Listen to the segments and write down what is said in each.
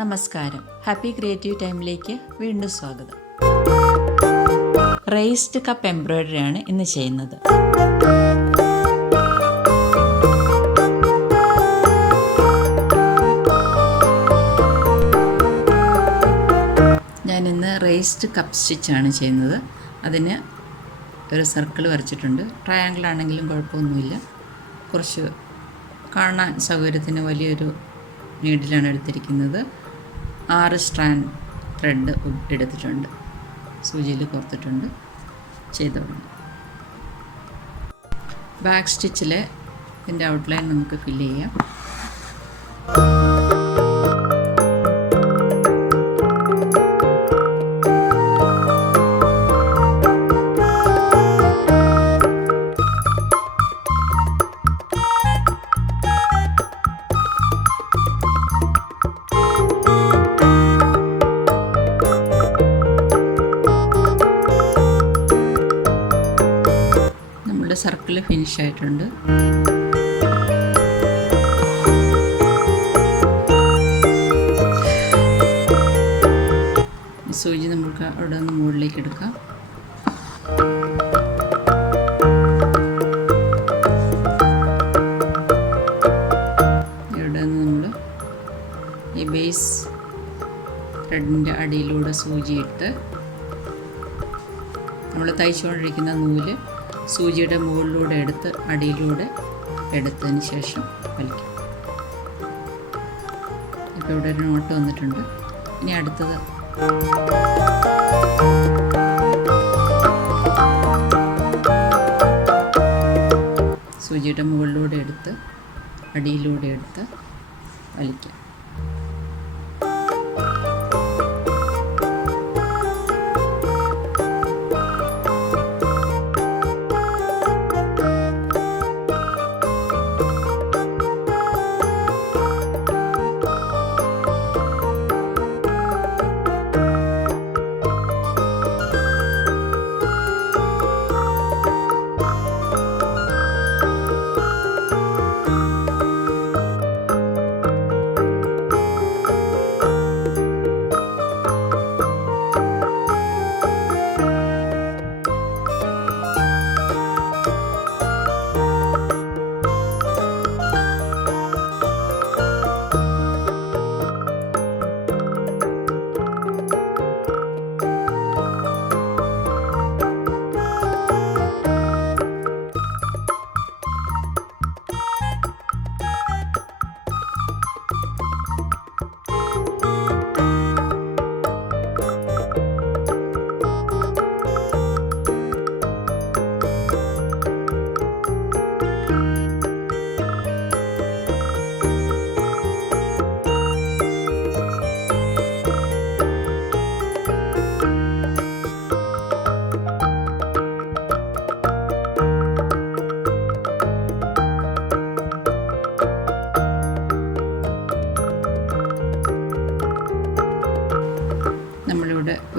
നമസ്കാരം. Happy creative ടൈമിലേക്ക് വീണ്ടും സ്വാഗതം. റൈസ്ഡ് കപ്പ് എംബ്രോയിഡറി ആണ് ഇന്ന് ചെയ്യുന്നത്. ഞാനിന്ന് റൈസ്ഡ് കപ്പ് സ്റ്റിച്ചാണ് ചെയ്യുന്നത്. അതിന് ഒരു സർക്കിൾ വരച്ചിട്ടുണ്ട്. ട്രയാങ്കിൾ ആണെങ്കിലും കുഴപ്പമൊന്നുമില്ല. കുറച്ച് കാണാൻ സൗകര്യത്തിന് വലിയൊരു നീഡിലാണ് എടുത്തിരിക്കുന്നത്. 6 സ്ട്രാൻഡ് ത്രെഡ് എടുത്തിട്ടുണ്ട്. സൂചിയിൽ കോർത്തിട്ടുണ്ട്. ചെയ്തോളൂ. ബാക്ക് സ്റ്റിച്ചിൽ ഇതിൻ്റെ ഔട്ട്ലൈൻ നമുക്ക് ഫില്ല് ചെയ്യാം. സർക്കിൾ ഫിനിഷ് ആയിട്ടുണ്ട്. സൂചി നമുക്ക് അവിടെ നിന്ന് മുകളിലേക്ക് എടുക്കാം. ഇവിടെ നിന്ന് നമ്മൾ ഈ ബേസ് ത്രെഡിൻ്റെ അടിയിലൂടെ സൂചിയിട്ട് നമ്മൾ തയ്ച്ചുകൊണ്ടിരിക്കുന്ന നൂല് സൂചിയുടെ മുകളിലൂടെ എടുത്ത് അടിയിലൂടെ എടുത്തതിന് ശേഷം വലിക്കും. ഇപ്പോൾ ഇവിടെ ഒരു നോട്ട് വന്നിട്ടുണ്ട്. ഇനി അടുത്തത് സൂചിയുടെ മുകളിലൂടെ എടുത്ത് അടിയിലൂടെ എടുത്ത് വലിക്കാം.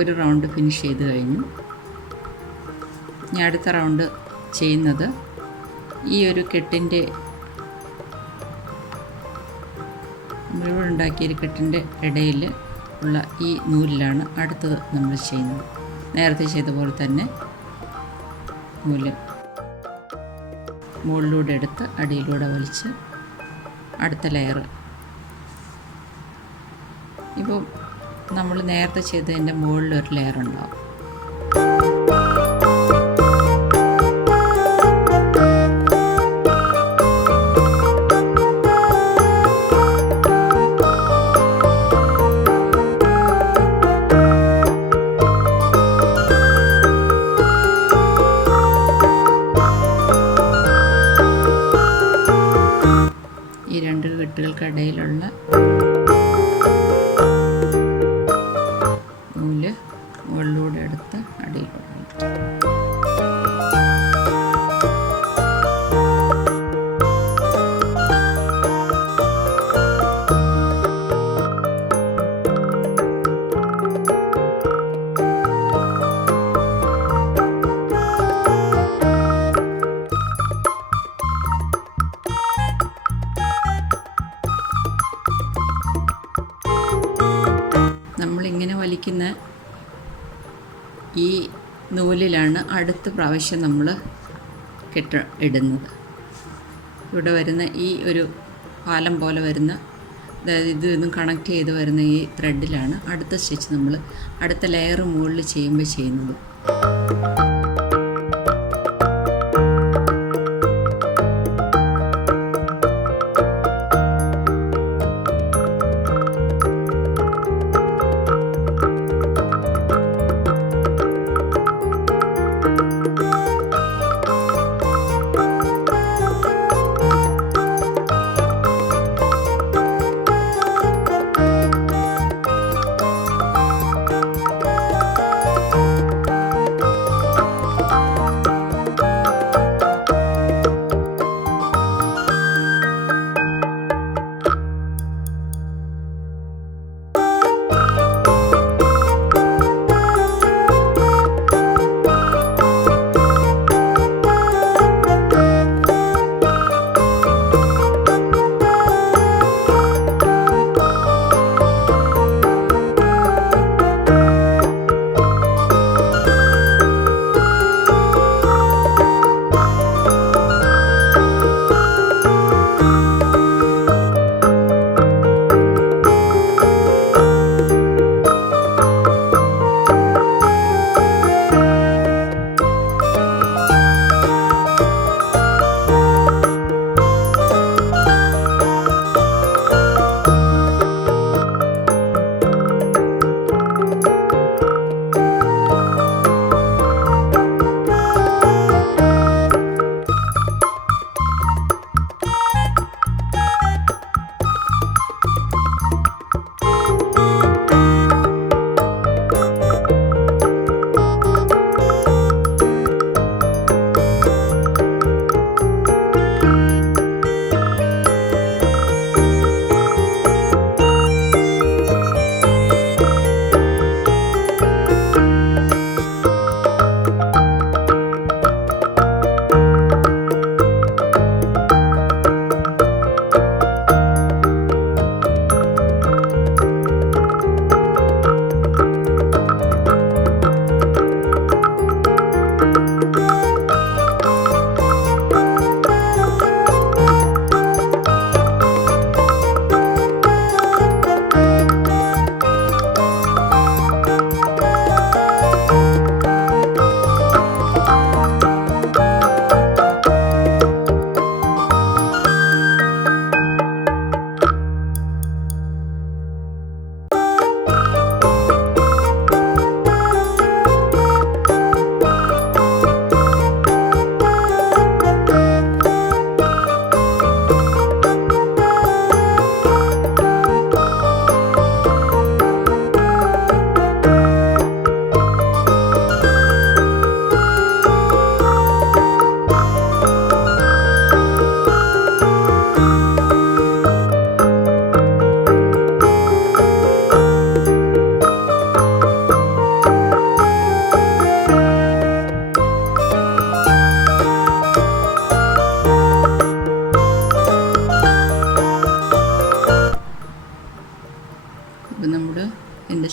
ഒരു റൗണ്ട് ഫിനിഷ് ചെയ്ത് കഴിഞ്ഞു. ഇനി അടുത്ത റൗണ്ട് ചെയ്യുന്നത് ഈ ഒരു കെട്ടിൻ്റെ നമ്മളിവിടെ ഉണ്ടാക്കിയൊരു കെട്ടിൻ്റെ ഇടയിൽ ഉള്ള ഈ നൂലിലാണ് അടുത്തത് നമ്മൾ ചെയ്യുന്നത്. നേരത്തെ ചെയ്ത പോലെ തന്നെ നൂല് മുകളിലൂടെ എടുത്ത് അടിയിലൂടെ വലിച്ച് അടുത്ത ലെയർ. ഇപ്പോൾ നമ്മൾ നേരത്തെ ചെയ്തതിൻ്റെ മുകളിൽ ഒരു ലെയർ ഉണ്ടാവും. ഈ രണ്ട് കെട്ടുകൾക്കിടയിലുള്ള മുകളിലൂടെ നമ്മളിങ്ങനെ വലിക്കുന്ന ഈ നൂലിലാണ് അടുത്ത പ്രാവശ്യം നമ്മൾ ഇടുന്നത്. ഇവിടെ വരുന്ന ഈ ഒരു പാലം പോലെ വരുന്ന, അതായത് ഇതും കണക്ട് ചെയ്ത് വരുന്ന ഈ ത്രെഡിലാണ് അടുത്ത സ്റ്റിച്ച് നമ്മൾ അടുത്ത ലെയർ മുകളിൽ ചെയ്യുമ്പോൾ ചെയ്യുന്നത്.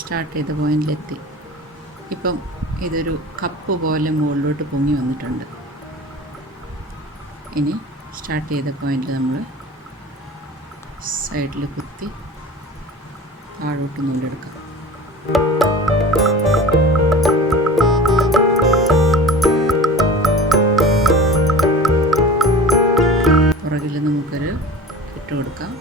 സ്റ്റാർട്ട് ചെയ്ത പോയിന്റിലെത്തി. ഇപ്പം ഇതൊരു കപ്പ് പോലെ മുകളിലോട്ട് പൊങ്ങി വന്നിട്ടുണ്ട്. ഇനി സ്റ്റാർട്ട് ചെയ്ത പോയിന്റിൽ നമ്മൾ സൈഡിൽ കുത്തി താഴോട്ട് നൂലെടുക്കാം. പുറകിൽ നമുക്കൊരു ഇട്ട് കൊടുക്കാം.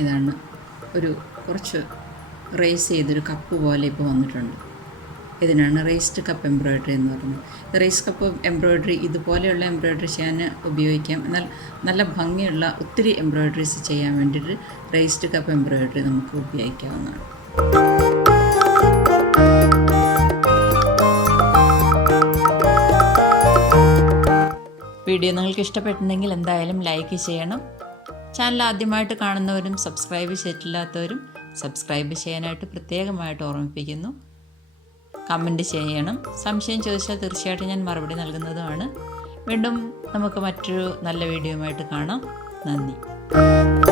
ഇതാണ് ഒരു കുറച്ച് റേസ് ചെയ്തൊരു കപ്പ് പോലെ ഇപ്പോൾ വന്നിട്ടുണ്ട്. ഇതിനാണ് റേസ്ഡ് കപ്പ് എംബ്രോയ്ഡറി എന്ന് പറയുന്നത്. റേസ് കപ്പ് എംബ്രോയ്ഡറി ഇതുപോലെയുള്ള എംബ്രോയ്ഡറി ചെയ്യാൻ ഉപയോഗിക്കാം. എന്നാൽ നല്ല ഭംഗിയുള്ള ഒത്തിരി എംബ്രോയ്ഡറീസ് ചെയ്യാൻ വേണ്ടിയിട്ട് റേസ്ഡ് കപ്പ് എംബ്രോയ്ഡറി നമുക്ക് ഉപയോഗിക്കാവുന്നതാണ്. വീഡിയോ നിങ്ങൾക്ക് ഇഷ്ടപ്പെട്ടിട്ടുണ്ടെങ്കിൽ എന്തായാലും ലൈക്ക് ചെയ്യണം. ചാനൽ ആദ്യമായിട്ട് കാണുന്നവരും സബ്സ്ക്രൈബ് ചെയ്തിട്ടില്ലാത്തവരും സബ്സ്ക്രൈബ് ചെയ്യാനായിട്ട് പ്രത്യേകമായിട്ട് ഓർമ്മിപ്പിക്കുന്നു. കമൻറ്റ് ചെയ്യണം. സംശയം ചോദിച്ചാൽ തീർച്ചയായിട്ടും ഞാൻ മറുപടി നൽകുന്നതുമാണ്. വീണ്ടും നമുക്ക് മറ്റൊരു നല്ല വീഡിയോയുമായിട്ട് കാണാം. നന്ദി.